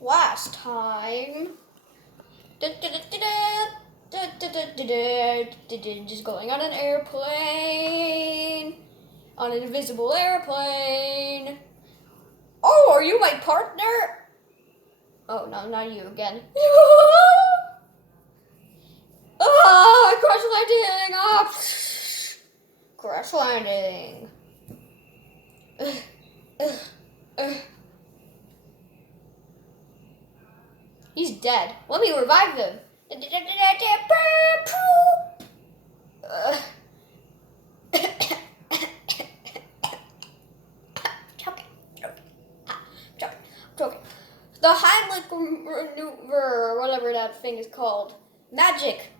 last time. Just going on an airplane. On an invisible airplane. Oh, are you my partner? Oh, no, not you again. Crash landing! Crash landing. He's dead. Let me revive him. Choking. The Heimlich maneuver, or whatever that thing is called. Magic.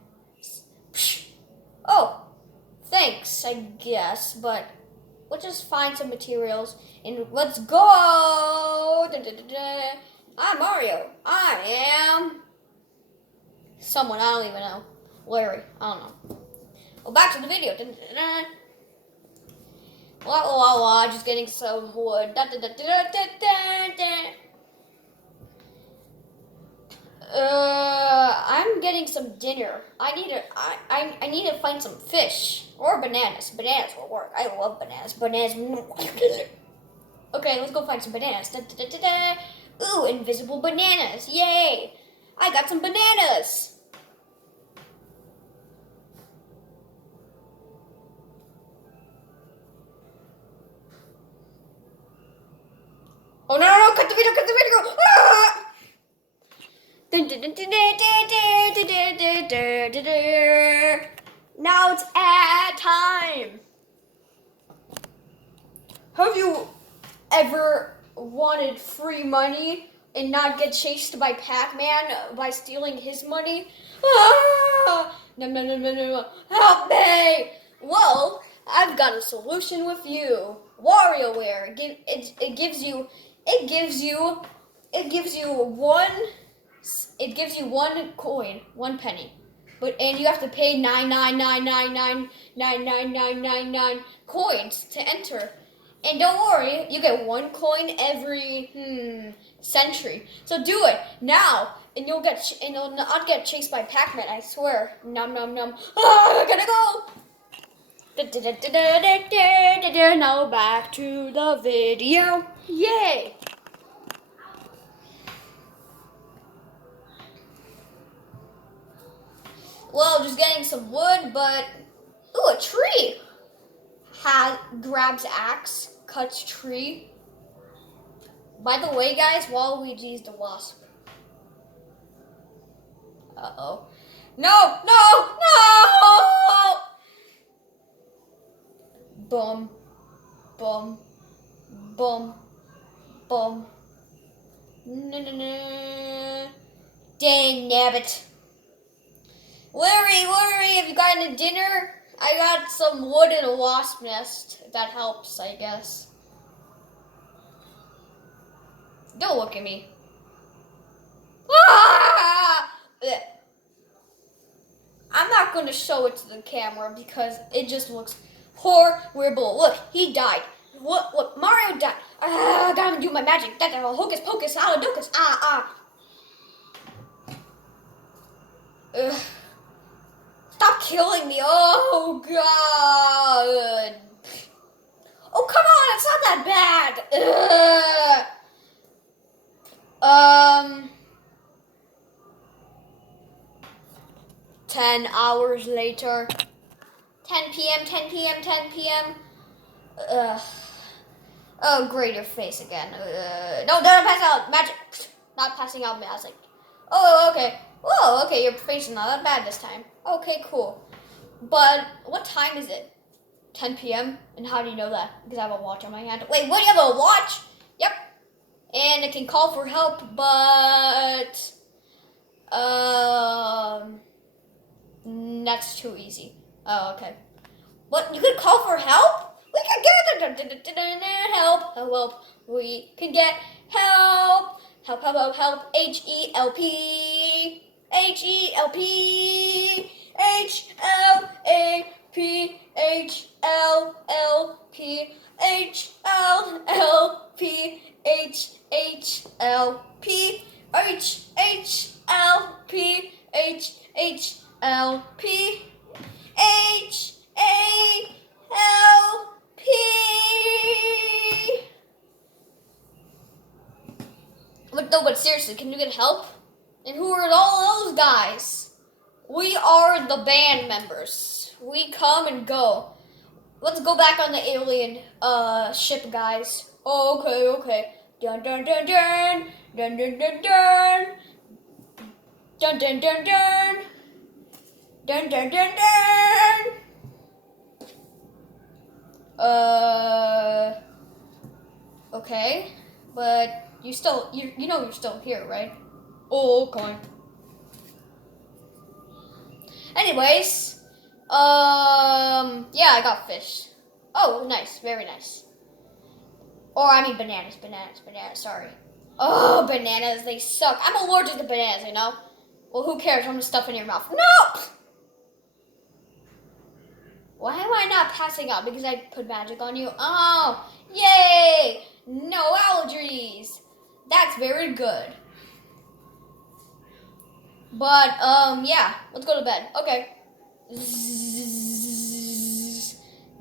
Oh, thanks, I guess, but let's just find some materials and let's go! I'm Mario. I am someone, I don't even know. Larry, I don't know. Well, back to the video. La la la, just getting some wood. I'm getting some dinner. I need to find some fish or bananas. Bananas will work. I love bananas. Bananas. Okay, let's go find some bananas. Ooh, invisible bananas. Yay! I got some bananas. Oh no, cut the video, Ah! Now it's ad time. Have you ever wanted free money and not get chased by Pac-Man by stealing his money? No. Help me! Well, I've got a solution with you. WarioWare. It gives you one coin, 1 penny. And you have to pay 99999999999 coins to enter. And don't worry, you get 1 coin every century. So do it now, and you'll not get chased by Pac-Man. I swear. Nom nom nom. I gotta go. Now back to the video. Yay! Well, just getting some wood, but ooh, a tree. Grabs axe, cuts tree. By the way, guys, Waluigi's the wasp. Uh-oh. No! Boom. Boom. Boom. Boom. No. Dang nabbit. Larry, have you gotten a dinner? I got some wood and a wasp nest. If that helps, I guess. Don't look at me. Ah! I'm not going to show it to the camera because it just looks horrible. Look, he died. Look, Mario died. I gotta do my magic. Hocus pocus, salad-docus. Ugh. Stop killing me. Oh, God. Oh, come on. It's not that bad. 10 hours later. 10 p.m. Oh, great, your face again. No, don't pass out. Magic. Not passing out magic. Oh, okay. Oh, okay, your face is not that bad this time. Okay, cool. But what time is it? 10 p.m.? And how do you know that? Because I have a watch on my hand. Wait, what, you have a watch? Yep. And it can call for help, but... that's too easy. Oh, okay. What, you could call for help? We can get help. We can get help. Help. H-E-L-P. H-E-L-P. H-L-A-P. H-L-L-P. H-L-L-P. H-H-L-P. H-H-L-P, H-H-L-P, H-A-L-P. But seriously, can you get help? And who are all those guys? We are the band members. We come and go. Let's go back on the alien ship, guys. Oh, okay. Dun dun dun dun dun dun dun dun dun dun dun dun dun dun dun dun. Okay, but you know you're still here, right? Oh, okay. Anyways, yeah, I got fish. Oh, nice, very nice. Or I mean bananas, sorry. Oh, bananas, they suck. I'm allergic to bananas, you know? Well, who cares? I'm gonna stuff in your mouth. No! Why am I not passing out? Because I put magic on you? Oh, yay! No allergies. That's very good. But, yeah, let's go to bed. Okay. Zzz,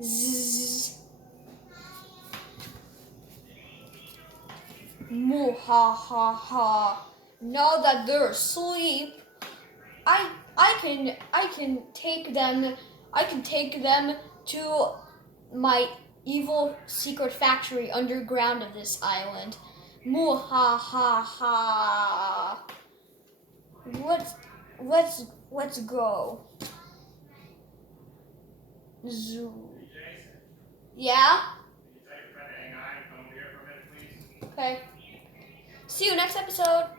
zzz. Moo ha ha ha. Now that they're asleep, I can take them to my evil secret factory underground of this island. Moo ha ha ha. Let's go. Zoo. Yeah? Okay. See you next episode.